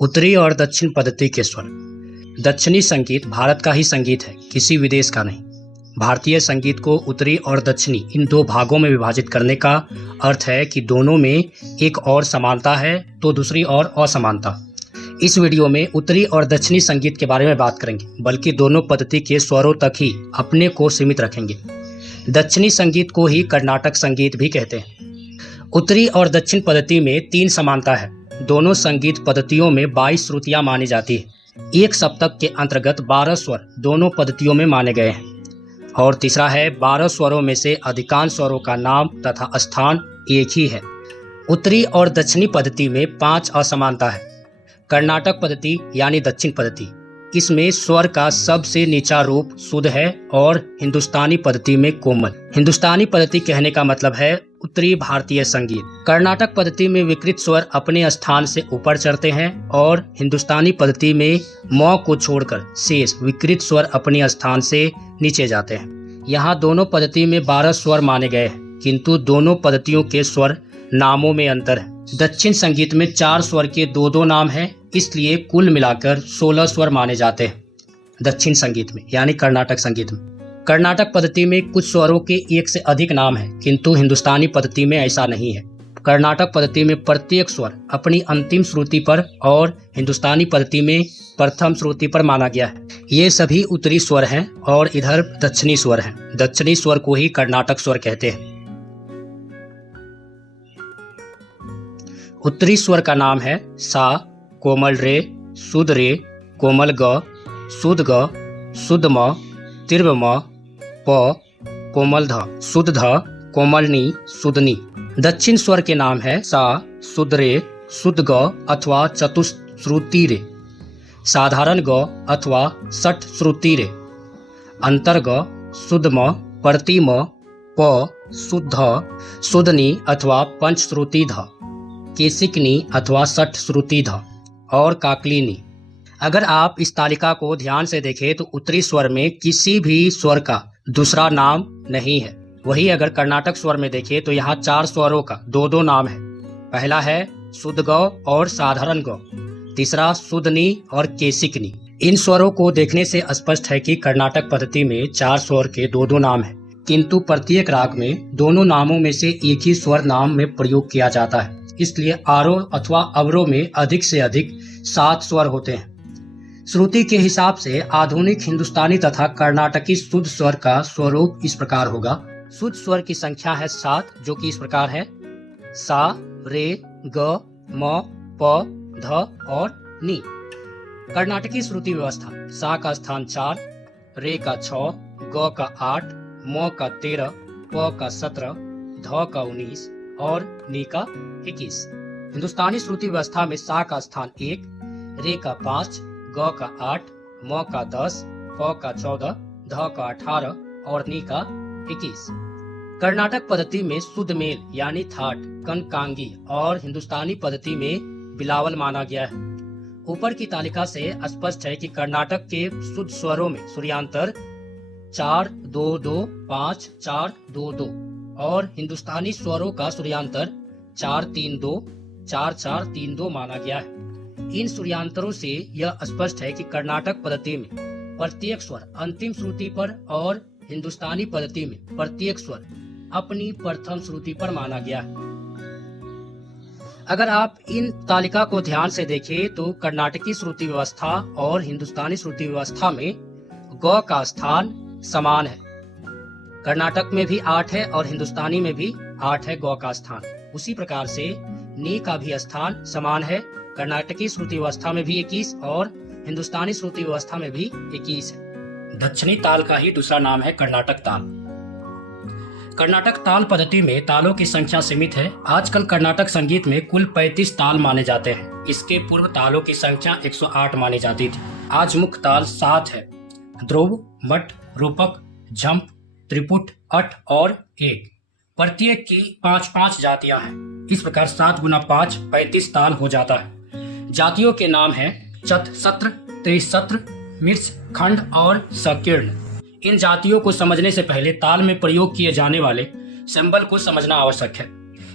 उत्तरी और दक्षिण पद्धति के स्वर। दक्षिणी संगीत भारत का ही संगीत है, किसी विदेश का नहीं। भारतीय संगीत को उत्तरी और दक्षिणी इन दो भागों में विभाजित करने का अर्थ है कि दोनों में एक और समानता है तो दूसरी और असमानता। इस वीडियो में उत्तरी और दक्षिणी संगीत के बारे में बात करेंगे, बल्कि दोनों पद्धति के स्वरों तक ही अपने को सीमित रखेंगे। दक्षिणी संगीत को ही कर्नाटक संगीत भी कहते हैं। उत्तरी और दक्षिण पद्धति में 3 समानता है। दोनों संगीत पद्धतियों में 22 श्रुतियां मानी जाती है। एक सप्तक के अंतर्गत 12 स्वर दोनों पद्धतियों में माने गए हैं। और तीसरा है 12 स्वरों में से अधिकांश स्वरों का नाम तथा स्थान एक ही है। उत्तरी और दक्षिणी पद्धति में 5 असमानता है। कर्नाटक पद्धति यानी दक्षिण पद्धति, इसमें स्वर का सबसे नीचा रूप शुद्ध है और हिंदुस्तानी पद्धति में कोमल। हिंदुस्तानी पद्धति कहने का मतलब है उत्तरी भारतीय संगीत। कर्नाटक पद्धति में विकृत स्वर अपने स्थान से ऊपर चढ़ते हैं और हिंदुस्तानी पद्धति में म को छोड़कर शेष विकृत स्वर अपने स्थान से नीचे जाते हैं। यहाँ दोनों पद्धति में 12 स्वर माने गए हैं, किंतु दोनों पद्धतियों के स्वर नामों में अंतर है। दक्षिण संगीत में 4 स्वर के 2-2 नाम हैं, इसलिए कुल मिलाकर 16 स्वर माने जाते हैं दक्षिण संगीत में यानी कर्नाटक संगीत में। कर्नाटक पद्धति में कुछ स्वरों के 1 से अधिक नाम हैं, किंतु हिंदुस्तानी पद्धति में ऐसा नहीं है। कर्नाटक पद्धति में प्रत्येक स्वर अपनी अंतिम श्रुति पर और हिंदुस्तानी पद्धति में प्रथम श्रुति पर माना गया है। ये सभी उत्तरी स्वर हैं और इधर दक्षिणी स्वर हैं। दक्षिणी स्वर को ही कर्नाटक स्वर कहते हैं। उत्तरी स्वर का नाम है सा, कोमल रे, शुद्ध रे, कोमल ग, शुद्ध ग, शुद्ध म, तीव्र म, प, कोमल ध, शुद्ध ध, कोमल नी, शुद्ध नी। दक्षिण स्वर के नाम है सा, शुद्ध रे, शुद्ध ग अथवा चतुश्रुति रे, साधारण ग अथवा षट श्रुति रे, अंतर ग, शुद्ध म, प्रति म, प, शुद्ध ध, शुद्ध नी अथवा पंचश्रुति ध, केसिकनी अथवा षट श्रुति ध और काकलिनी। अगर आप इस तालिका को ध्यान से देखें तो उत्तरी स्वर में किसी भी स्वर का दूसरा नाम नहीं है। वही अगर कर्नाटक स्वर में देखें तो यहाँ 4 स्वरों का 2-2 नाम है। पहला है शुद्ध ग और साधारण ग, तीसरा शुद्ध नी और केसिकनी। इन स्वरों को देखने से स्पष्ट है कि कर्नाटक पद्धति में 4 स्वर के 2-2 नाम है, किंतु प्रत्येक राग में दोनों नामों में से एक ही स्वर नाम में प्रयोग किया जाता है। इसलिए आरोह अथवा अवरोह में अधिक से अधिक 7 स्वर होते हैं। श्रुति के हिसाब से आधुनिक हिंदुस्तानी तथा कर्नाटकी शुद्ध स्वर का स्वरूप इस प्रकार होगा। शुद्ध स्वर की संख्या है 7, जो कि इस प्रकार है सा, रे, ग, म, प, ध और नी। कर्नाटकी श्रुति व्यवस्था सा का स्थान 4, रे का 6, ग का 8, म का 13, प का 17, ध का 19 और नी का 21। हिंदुस्तानी श्रुति व्यवस्था में सा का स्थान 1, रे का 5, ग का 8, म का 10, प का 14, ध का 18 और नी का 21। कर्नाटक पद्धति में शुद्ध मेल यानी थाट, कनकांगी और हिंदुस्तानी पद्धति में बिलावल माना गया है। ऊपर की तालिका से स्पष्ट है कि कर्नाटक के शुद्ध स्वरों में सूर्यांतर 4-2-2, 5-4-2-2 और हिंदुस्तानी स्वरों का सूर्यांतर 4-3-2, 4-4-3-2 माना गया है। इन सूर्यांतरों से यह स्पष्ट है कि कर्नाटक पद्धति में प्रत्येक स्वर अंतिम श्रुति पर और हिंदुस्तानी पद्धति में प्रत्येक स्वर अपनी प्रथम श्रुति पर माना गया है। अगर आप इन तालिका को ध्यान से देखें तो कर्नाटकी श्रुति व्यवस्था और हिंदुस्तानी श्रुति व्यवस्था में ग का स्थान समान है। कर्नाटक में भी 8 है और हिंदुस्तानी में भी 8 है ग का स्थान। उसी प्रकार से नी का भी स्थान समान है। कर्नाटकी श्रुति व्यवस्था में भी 21 और हिंदुस्तानी श्रुति व्यवस्था में भी 21 है। दक्षिणी ताल का ही दूसरा नाम है कर्नाटक ताल। कर्नाटक ताल पद्धति में तालों की संख्या सीमित है। आजकल कर्नाटक संगीत में कुल 35 ताल माने जाते हैं। इसके पूर्व तालों की संख्या 108 मानी जाती थी। आज मुख्य ताल 7 है: ध्रुव, मठ, रूपक, झंप, त्रिपुट, अठ और 1। प्रत्येक की 5-5 जातियां हैं। इस प्रकार 7 × 5 35 ताल हो जाता है। जातियों के नाम हैं चत, सत्र, त्रिसत्र, मिर्च, खंड और संकीर्ण। इन जातियों को समझने से पहले ताल में प्रयोग किए जाने वाले सिंबल को समझना आवश्यक है।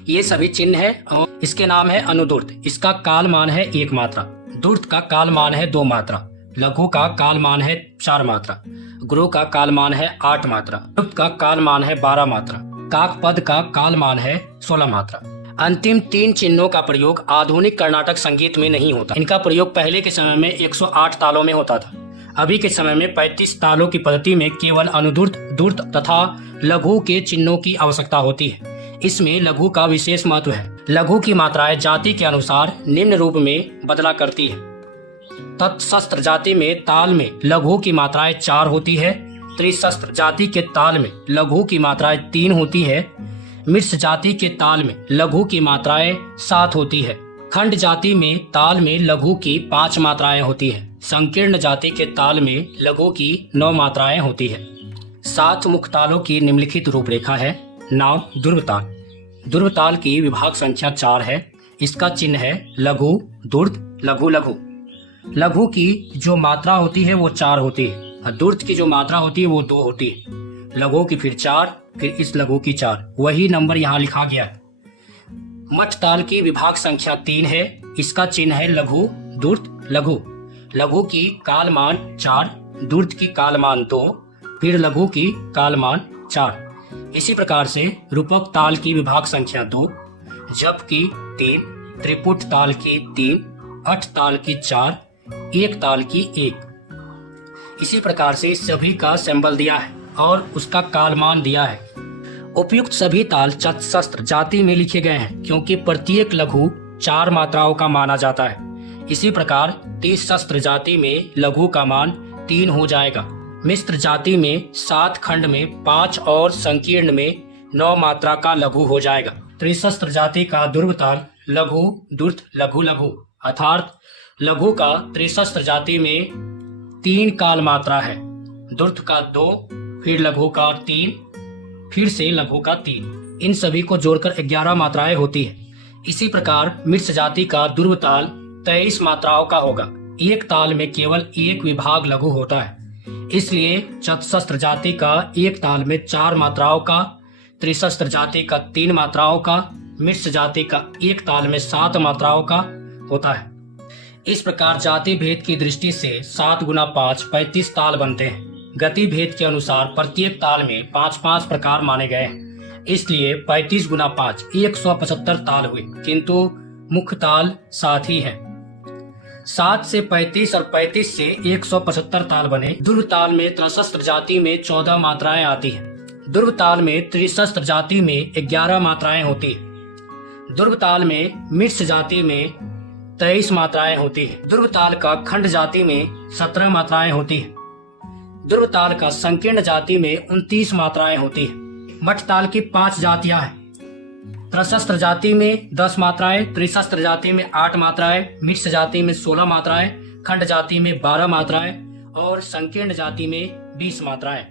ये सभी चिन्ह है और इसके नाम है अनुदूर्त। इसका काल मान है 1 मात्रा। द्रुत का कालमान है 2 मात्रा, लघु का कालमान है 4 मात्रा, गुरु का कालमान है 8 मात्रा, लुप्त का कालमान है 12 मात्रा, काक पद का कालमान है 16 मात्रा। अंतिम 3 चिन्हों का प्रयोग आधुनिक कर्नाटक संगीत में नहीं होता। इनका प्रयोग पहले के समय में 108 तालों में होता था। अभी के समय में 35 तालों की पद्धति में केवल अनुद्रुत, द्रुत तथा लघु के चिन्हों की आवश्यकता होती है। इसमें लघु का विशेष महत्व है। लघु की मात्राएं जाति के अनुसार निम्न रूप में बदला करती है। तत्शस्त्र जाति में ताल में लघु की मात्राएं 4 होती है। त्रिशस्त्र जाति के ताल में लघु की मात्राएं 3 होती है। मिश्र जाति के ताल में लघु की मात्राएं 7 होती है। खंड जाति में ताल में लघु की 5 मात्राएं होती है। संकीर्ण जाति के ताल में लघु की 9 मात्राएं होती है। 7 मुख्य तालों की निम्नलिखित रूपरेखा है। नाम ध्रुवताल। ध्रुवताल की विभाग संख्या 4 है। इसका चिन्ह है लघु, द्रुत, लघु, लघु। लघु की जो मात्रा होती है वो 4 होती है और द्रुत की जो मात्रा होती है वो 2 होती है। लघु की फिर 4, फिर इस लघु की 4, वही नंबर यहाँ लिखा गया है। मठ ताल की विभाग संख्या 3 है। इसका चिन्ह है लघु, द्रुत, लघु। लघु की कालमान 4, द्रुत की कालमान 2, फिर लघु की कालमान 4। इसी प्रकार से रूपक ताल की विभाग संख्या 2, जप की 3, त्रिपुट ताल की 3, अठ ताल की 4, एक ताल की 1। इसी प्रकार से सभी का सिंबल दिया है और उसका कालमान दिया है। उपयुक्त सभी ताल चतुशस्त्र जाति में लिखे गए हैं क्योंकि प्रत्येक लघु 4 मात्राओं का माना जाता है। इसी प्रकार त्रिशस्त्र जाति में लघु का मान 3 हो जाएगा। मिश्र जाति में 7 खंड में 5 और संकीर्ण में 9 मात्रा का लघु हो जाएगा। त्रिशस्त्र जाति का ध्रुवताल लघु, द्रुत, लघु, लघु अर्थात लघु का त्रिशस्त्र जाति में 3 काल मात्रा है। द्रुत का 2, फिर लघु का 3, फिर से लघु का 3। इन सभी को जोड़कर 11 मात्राएं होती है। इसी प्रकार मिश्र जाति का ध्रुवताल 23 मात्राओं का होगा। एक ताल में केवल 1 विभाग लघु होता है। इसलिए चतुशस्त्र जाति का एक ताल में 4 मात्राओं का, त्रिशस्त्र जाति का 3 मात्राओं का, मिश्र जाति का एक ताल में 7 मात्राओं का होता है। इस प्रकार जाति भेद की दृष्टि से 7 गुना 5 35 ताल बनते हैं। गति भेद के अनुसार प्रत्येक ताल में 5-5 प्रकार माने गए हैं। इसलिए 35 गुना 5 175 ताल हुए, किंतु मुख्य ताल 7 ही है। 7 से 35 और 35 से 175 ताल बने। ध्रुवताल में त्रिशस्त्र जाति में 14 मात्राएं आती हैं। ध्रुवताल में त्रिशस्त्र जाति में 11 मात्राएं होती है। ध्रुवताल में मिश्र जाति में 23 मात्राएं होती है। ध्रुवताल का खंड जाति में 17 मात्राएं होती है। ध्रुवताल का संकीर्ण जाति में 29 मात्राएं होती है। मठ ताल की 5 जातियां हैं। त्रिशस्त्र जाति में 10 मात्राएं, त्रिशस्त्र जाति में 8 मात्राएं, मिश्र जाति में 16 मात्राएं, खंड जाति में 12 मात्राएं और संकीर्ण जाति में 20 मात्राएं।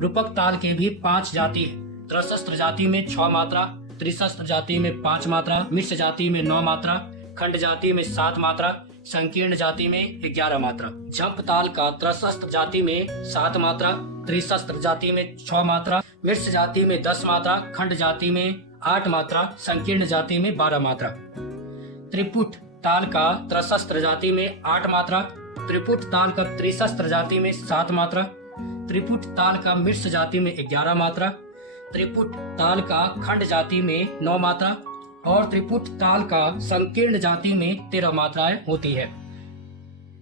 रूपक ताल के भी 5 जाति है। त्रिशस्त्र जाति में 6 मात्रा, त्रिशस्त्र जाति में 5 मात्रा, मिश्र जाति में 9 मात्रा, खंड जाति में 7 मात्रा, संकीर्ण जाति में 11 मात्रा। झंप ताल का त्रिशस्त्र जाति में 7 मात्रा, त्रिशस्त्र जाति में 6 मात्रा, मिश्र जाति में 10 मात्रा, खंड जाति में 8 मात्रा, संकीर्ण जाति में 12 मात्रा। त्रिपुट ताल का त्रिशस्त्र जाति में 8 मात्रा, त्रिपुट ताल का त्रिशस्त्र जाति में 7 मात्रा, त्रिपुट ताल का मिश्र जाति में 11 मात्रा, त्रिपुट ताल का खंड जाति में 9 मात्रा और त्रिपुट ताल का संकीर्ण जाति में 13 मात्राएं होती है।